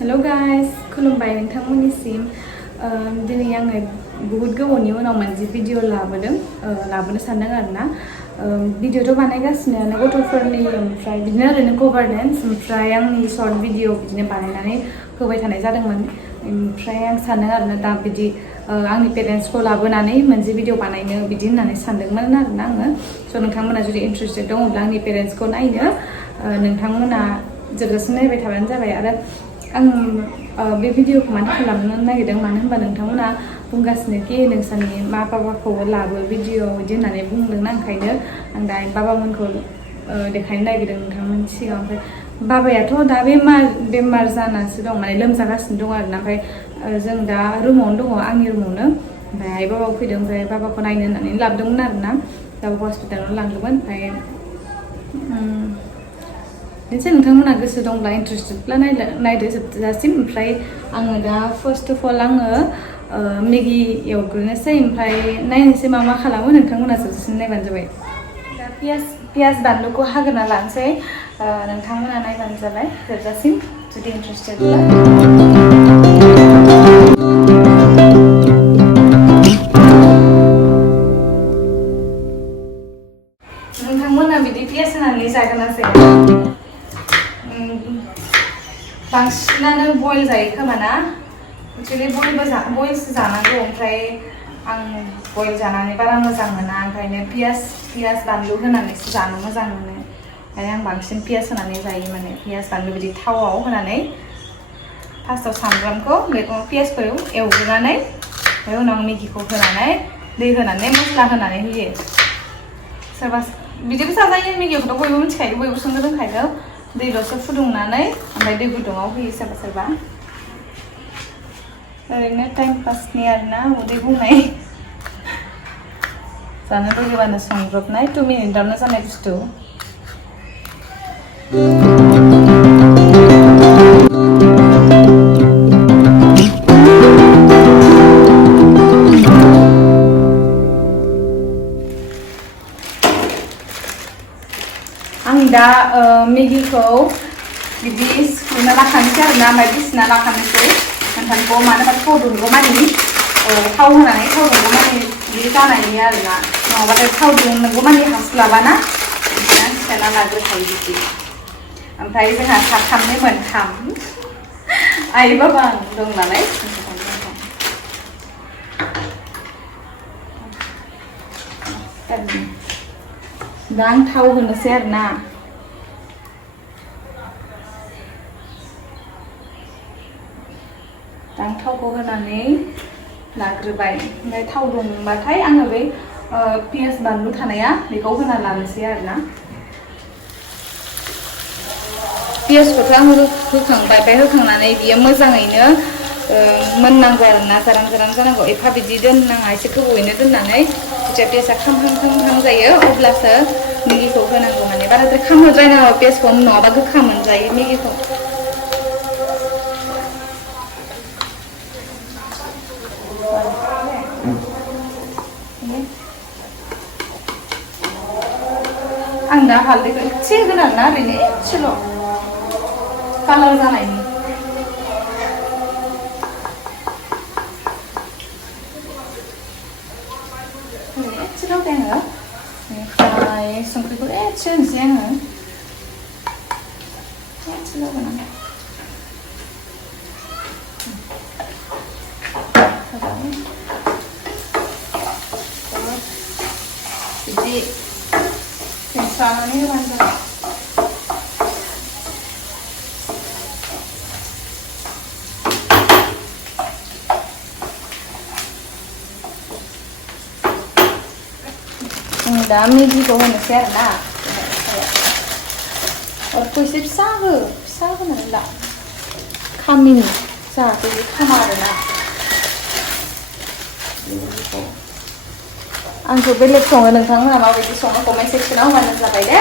Hello guys, खुलुमबाय नोंथांमोननिसिम दिनै आङो बहुत गोबावनि उनाव मोनसे भिडिअ लाबोनो सानदों आरोना भिडिअथ' बानायगासिनो गथ'फोरनि ओमफ्राय बिदिनो ओरैनो गभारनेन्स ओमफ्राय आंनि शर्ट भिडिअ बिदिनो बानायनानै होबाय थानाय जादोंमोन ओमफ्राय आं सानदों आरोना दा बिदि आंनि पेरेन्ट्सखौ लाबोनानै मोनसे भिडिअ बानायनो बिदि होननानै सानदोंमोन आरोना आङो स' नोंथांमोना जुदि इन्ट्रेस्टेड दङब्ला आंनि पेरेन्ट्सखौ नायनो नोंथांमोना जोबजासिम नायबाय थाबानो जाबाय आरो आं बे भिडिअखौ मानो खालामनो नागिरदों मानो होनबा नोंथांमोना बुंगासिनो कि नोंसानि मा बाबाखौ लाबो भिडिअ बिदि होननानै बुंदोंना ओंखायनो आं दा बाबामोनखौ देखायनो नागिरदों नोंथांमोननि सिगाङाव ओमफ्राय बाबायाथ' दा बेमार जानासो दं माने लोमजागासिनो दं आरोना ओमफ्राय जों दा रुमावनो दङ आंनि रुमावनो ओमफ्राय आइ बाबाबो फैदों ओमफ्राय बाबाखौ नायनो होननानै लाबोदोंमोन आरोना बाबाखौ हस्पिटालाव लांदोंमोन ओमफ्राय बिदिनोसै नोंथांमोना गोसो दंब्ला इन्ट्रेस्टेडब्ला नायदो जोबजासिम ओमफ्राय आङो दा फार्स्ट अफ अल आङो मेगि एवग्रोनोसै ओमफ्राय नायनोसै मा खालामो नोंथांमोना जोबजासिम नायबानो जाबाय दा पियास बानलुखौ हाग्रोना लानोसै नोंथांमोना नायबानो जाबाय जोबजासिम जुदि इन्ट्रेस्टेडब्ला नोंथांमोना बिदि पियास होनानै जागोन ना जाया बांसिनानो बयल जायो खोमा ना एक्चुअलि बयलसो जानांगौ ओमफ्राय आं बयल जानानै बारा मोजां मोना ओंखायनो पियास बानलु होनानैसो जानो मोजां मोनो ओंखायनो आं बांसिन पियास होनानै जायो माने पियास बानलु बिदि थावआव होनानै फार्स्टआव सामब्रामखौ मैगं पियासखौ एवग्रोनानै ओमफ्राय उनाव मेगिखौ होनानै दै होनानै मस्ला होनानै होयो सोरबा बिदिबो जाजायो मेगिखौथ' बयबो मिथिखायो बयबो संनो रोंखायो दैल'सो फुदुंनानै ओमफ्राय दै गुदुङाव होयो सोरबा ओरैनो टाइम पासनि आरोना उदै बुंनाय जानो लुगैबानो संब्रबनाय 2 मिनिटावनो जानाय बुस्थु आं दा मेगिखौ बिदि सुना लाखानोसै आरोना ओमफ्राय बिसिना लाखानोसै नोंथांखौ मानो होनबा थाव दुंगौमानि थाव होनानै थाव दुंगौमानि बिदि जानायनि आरोना नङाबाथाय थाव दुंगौमानि हास्लाबाना बिदिनो सिखायना लाग्रोखायो बिदि ओमफ्राय जोंहा साथामनि मोनथाम आइ बाबा दं नालाय दा आं थाव होनोसै आरोना आं थावखौ होनानै लाग्रोबाय ओमफ्राय थाव दुंबाथाय आङो बै पियास बानलु थानाया बेखौ होना लानोसै आरोना पियासखौथ' आङो होखांबाय ओमफ्राय होखांनानै बियो मोजाङैनो मोननांगौ आरोना जारां जानांगौ एफा बिदि दोननाङा एसे गोबावैनो दोननानै जेब्ला पियासा खामहां जायो अब्लासो मेगिखौ होनांगौ माने बाराद्राय खामहोद्रायनाङा पियासखौ नङाबा गोखा मोनजायो मेगिखौ आं दा हालदैखौ एसे होगोन आरोना ओरैनो एसेल' कालार जानायनि एसेल' होबाय आङो बेनिफ्राय संख्रिखौ एसे होनोसै आङो एसेल' होगोन आं बिदि फेनस्रानानै होबानो जाबाय दा मेगिखौ होनोसै आरोना अरखौ एसे फिसा होनानै ला खामिनि जाहाथे बे खामा आरोना आंथ' बेलेग सङो नोंथांमोना माबायदि सङो कमेन्ट सेक्सनाव होबानो जाबाय दे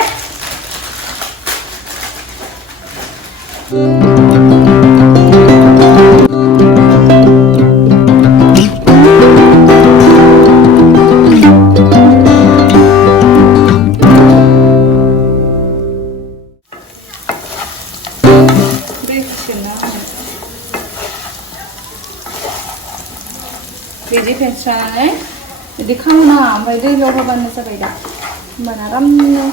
दै होसिगोन ना बिदि फेनस्रानानै बिदि खालामनाङा ओमफ्राय दैयाव होबानो जाबाय दा होमबाना आरामनो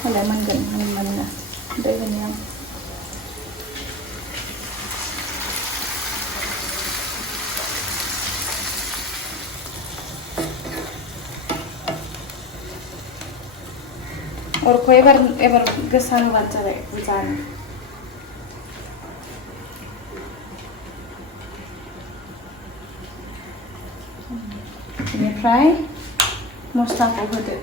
होलाय मोनगोन होनबानो दै होनायाव अरखौ एबार गोसा होबानो जाबाय बुरजानो बेनिफ्राय मस्लाखौ होदो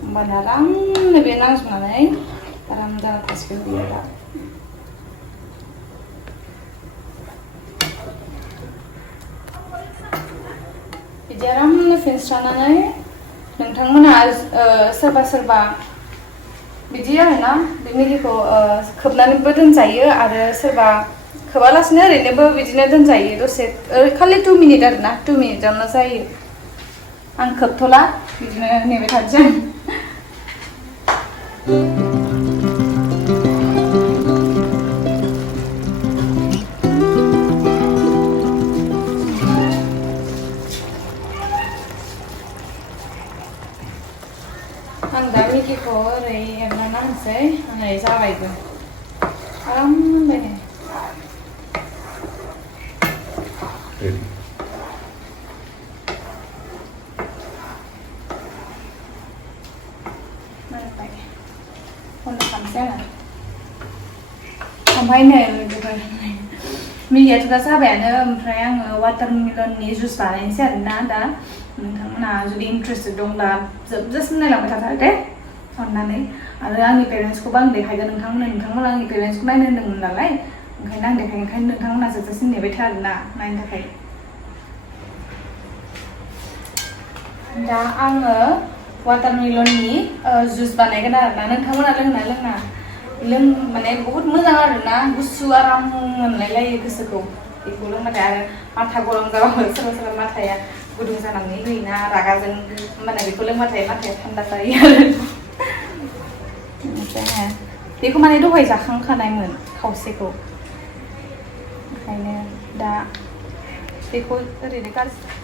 होमबानो आरामनो बे नांजोबनानै आराम जाना थासिगोन बियो दा बिदि आरामनो फेनस्रानानै नोंथांमोना सोरबा सोरबा बिदि आरोना बे मेगिखौ खोबनानैबो दोनजायो आरो सोरबा खोबालासिनो ओरैनोबो बिदिनो दोनजायो दसे खालि 2 मिनिट आरोना 2 मिनिटआवनो जायो आं खोबथ'ला बिदिनो नेबाय थानोसै आं दा मेगिखौ ओरै एरना होनोसै नै जाबायबो आराम मोनबाय नै मोनबाय बन्द' खालामसै आङो ओमफ्राय नै मेगियाथ' दा जाबायानो ओमफ्राय आङो वाटारमेलननि जुइस बानायनोसै आरोना दा नोंथांमोना जुदि इन्ट्रेस्टेड दंब्ला जोबजासिम नायलांबाय थाथार दे अननानै आरो आंनि पेरेन्टसखौबो आं देखायगोन नोंथांमोना आंनि पेरेन्टसखौ नायनो होन्दोंमोन नालाय ओंखायनो आं देखायगोन ओंखायनो नोंथांमोना जोबजासिम नेबाय था आरोना नायनो थाखाय दा आङो वाटारमेलननि जुइस बानायगोन आरोना नोंथांमोना लोंना माने बहुत मोजां आरोना गुसु आराम मोनलायलायो गोसोखौ बेखौ लोंबाथाय आरो माथा गरम जाबाबो सोरबा माथाया गुदुं जानानै होयोना रागाजों होमबाना बेखौ लोंबाथाय माथाया थान्दा जायो आरो ओमफ्राय बेखौ माने दहाय जाखांखानायमोन खावसेखौ ओंखायनो दा बेखौ ओरैनो गाज्रि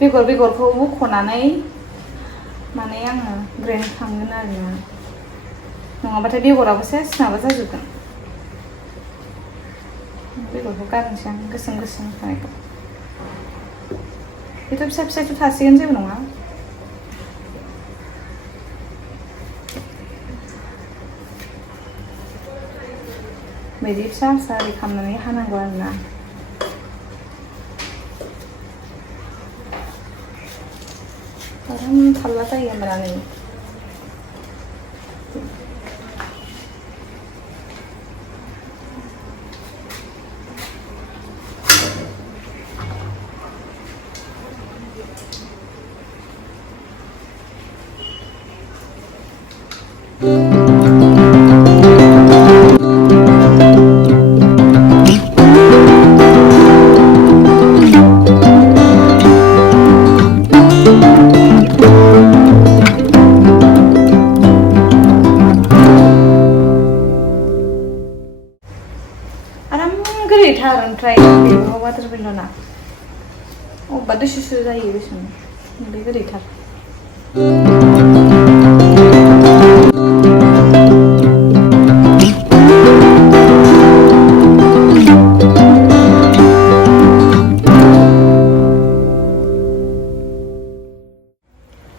बेगरखौ बख'नानै माने आङो ग्रेन्ड खालामगोन आरोना नङाबाथाय बेगराबो सेस माबा जाजोबगोन बेगरखौ गारनोसै आं गोसोम थानायखौ बेथ' फिसा थासिगोन जेबो नङा बिदि फिसा ओरै खालामनानै हानांगौ आरोना आराम थाल्ला जायो होमबाना नै गोदैथार ओमफ्राय बेखौ वाटारमेलना अबेबा दुसुसु जायो बेसनो बे गोदैथार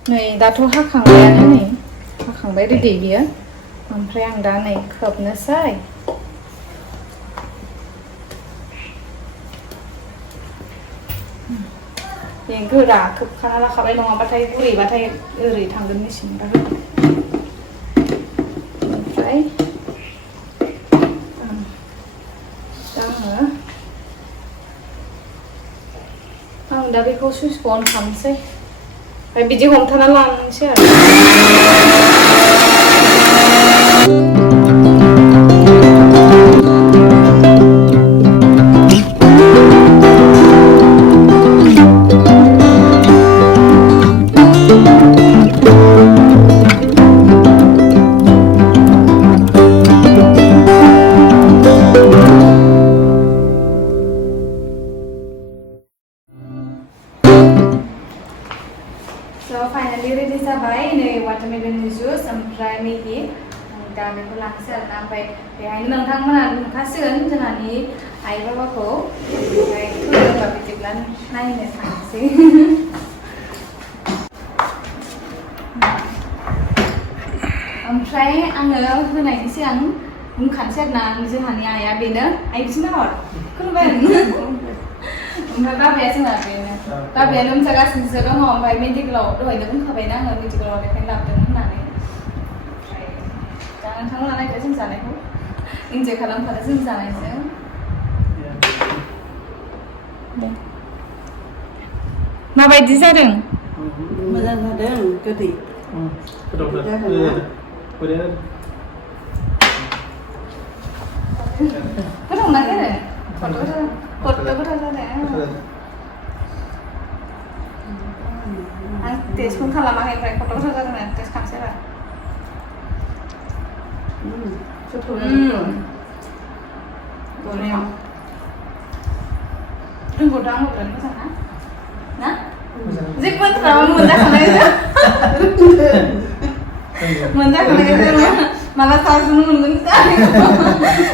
नै दाथ' हाखांबाय रेडि बियो ओमफ्राय आं दा नै खोबनोसै बे गोरा खोबखाना लाखाबाय नङाबाथाय गुरैबाथाय ओरै थांगोन मेसिन जाबाय आं दा बेखौ सुइचखौ अन खालामनोसै ओमफ्राय बिदि हमथाना लानोसै आरो फाइनाली रेडि जाबाय नै वाटारमेलननि जुस ओमफ्राय मेगि दा बेखौ लांसै आरोना ओमफ्राय बेहायनो नोंथांमोना नुखासिगोन जोंहानि आइ बाबाखौ ओमफ्राय होनबा बिदिब्ला नायनो थांसै ओमफ्राय आङो होनायनि सिगां बुंखानोसै आरोना जोंहानि आइया बेनो आइ बिदिनो हर खुलुमबाय ओमफ्राय बाबाया जोंना बेनो बाबाया लोमजागासिनोसो दङ ओमफ्राय मेडिकेलाव दहायनो बुंखाबायना आङो मेडिकेलाव बेखायनो लाबोदों होननानै ओमफ्राय दा नोंथांमोना नायदो जों जानायखौ इन्जय खालामफादो जों जानायजों माबायदि जादों मोजां जादों गोदै गोथाव ना गोदै खद गोथाव जादों आं टेस्टखौ खालामाखै ओमफ्राय खद गोथाव जादों ना टेस्ट खालामसै रोंगौथ' आंबो बिराद मोजां ना जेबो बाथ्राबो मोनजाखानाय माला साजों मोनदों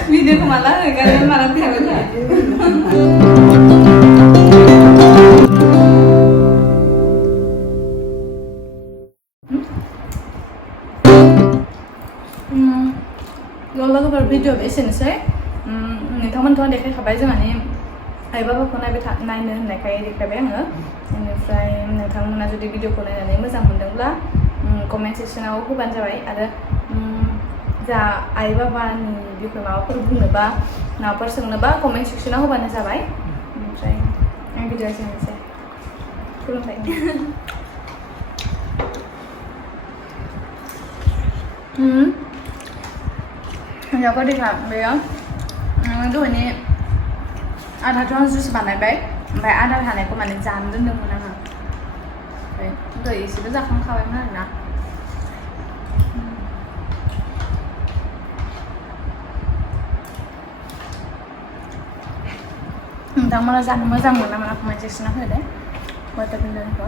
भिडिअखौ माला होगारो माला फैयाबो लोगोफोर भिडिअ एसेनोसै नोंथांमोनथ' देखायखाबाय जोंहानि आइ बाबाखौ नायनो होननायखाय देखायबाय आङो बेनिफ्राय नोंथांमोना जुदि भिडिअखौ नायनानै मोजां मोनदोंब्ला कमेन्ट सेक्सनाव होबानो जाबाय आरो जा आइ बाबानि बिखय माबाफोर बुंनोबा माबाफोर सोंनोबा कमेन्ट सेक्सनाव होबानो जाबाय ओमफ्राय आं भिडिअ एसेनोसै खुलुमबाय हिन्जावखौ देखा बेयो दहायनि आधाथ' आं जुइस बानायबाय ओमफ्राय आधा थानायखौ माने जानो दोन्दोंमोन आङो ओमफ्राय दहाय एसेबो जाखांखाबायमोन आरोना नोंथांमोना जानो मोजां मोना मोना कमेन्ट सेक्सनाव होदो वाटारमेलनखौ